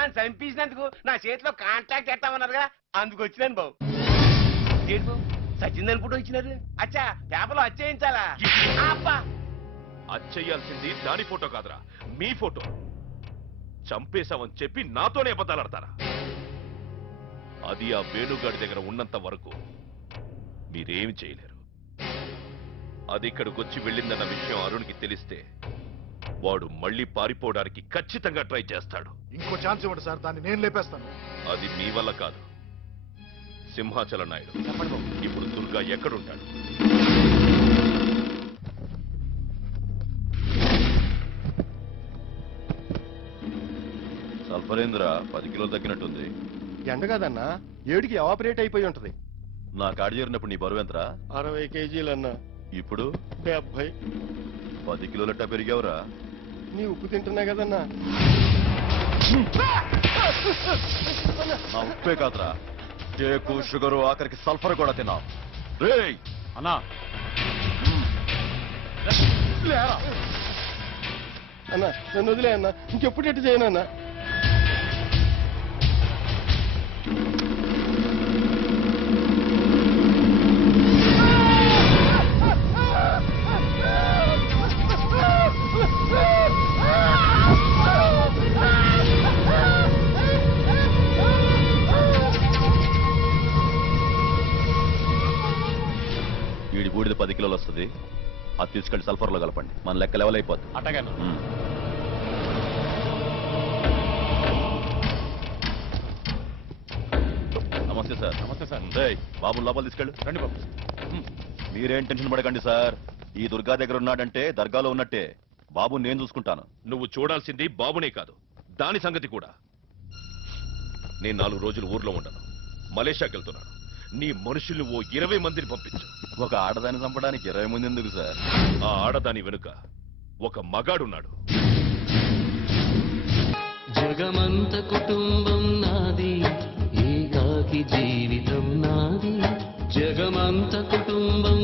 దాన్ని చంపించినందుకు నా చేతిలో కాంట్రాక్ట్ ఎట్టామన్నారుగా అందుకు వచ్చినాను బాబు. ఏంటి బాబు సచిందని ఫోటో ఇచ్చినారు? అచ్చా పేపర్లో అచ్చేయించాలా? అబ్బా అచ్చేయాల్సింది దాని ఫోటో కాదురా, మీ ఫోటో. చంపేశామని చెప్పి నాతోనే అబద్ధాలాడతారా? అది ఆ వేణుగాడి దగ్గర ఉన్నంత వరకు మీరేమి చేయలేరు. అది ఇక్కడికొచ్చి వెళ్ళిందన్న విషయం అరుణ్కి తెలిస్తే వాడు మళ్ళీ పారిపోవడానికి ఖచ్చితంగా ట్రై చేస్తాడు. ఇంకో ఛాన్స్ ఇవ్వండి సార్, దాన్ని నేను లేపేస్తాను. అది మీ వల్ల కాదు. సింహాచల నాయుడు, ఇప్పుడు దుర్గా ఎక్కడుంటాడు? సల్ఫరేంద్ర 10 కిలోలు తగ్గినట్టుంది. ఎండ కదన్నా, 7కి ఎవాపరేట్ అయిపోయి ఉంటది. నా కాడి చేరినప్పుడు నీ బరువు ఎంతరా? 60 కేజీలన్నా. ఇప్పుడు 70. 10 కిలోలట్ట పెరిగావురా. నీ ఉప్పు తింటున్నా కదన్నా. నా ఉప్పే కాదురా, టేకు షుగరు ఆఖరికి సల్ఫర్ కూడా తిన్నావు. రేయ్ అన్నా అన్నా నన్ను వదిలే అన్నా, ఇంకెప్పుడు ఎట్టు చేయనన్నా. వీడి బూడిద 10 కిలోలు వస్తుంది. అది తీసుకెళ్లి సల్ఫర్లో కలపండి, మన లెక్క లెవెల్ అయిపోద్ది. అట్టగాను. నమస్తే సార్. నమస్తే సార్. రేయ్ బాబు లోపల తీసుకెళ్ళు. రండి బాబు. మీరేం టెన్షన్ పడకండి సార్, ఈ దుర్గా దగ్గర ఉన్నాడంటే దర్గాలో ఉన్నట్టే. బాబు నేను చూసుకుంటాను. నువ్వు చూడాల్సింది బాబునే కాదు, దాని సంగతి కూడా. నేను 4 రోజులు ఊర్లో ఉండను, మలేషియాకి వెళ్తున్నాను. నీ మనుషుల్ని ఓ 20 మందిని పంపించు. ఒక ఆడదాన్ని చంపడానికి 20 మంది ఎందుకు సార్? ఆ ఆడదాని వెనుక ఒక మగాడున్నాడు. జగమంత కుటుంబం నాది, ఏకాకి జీవితం నాది. జగమంత కుటుంబం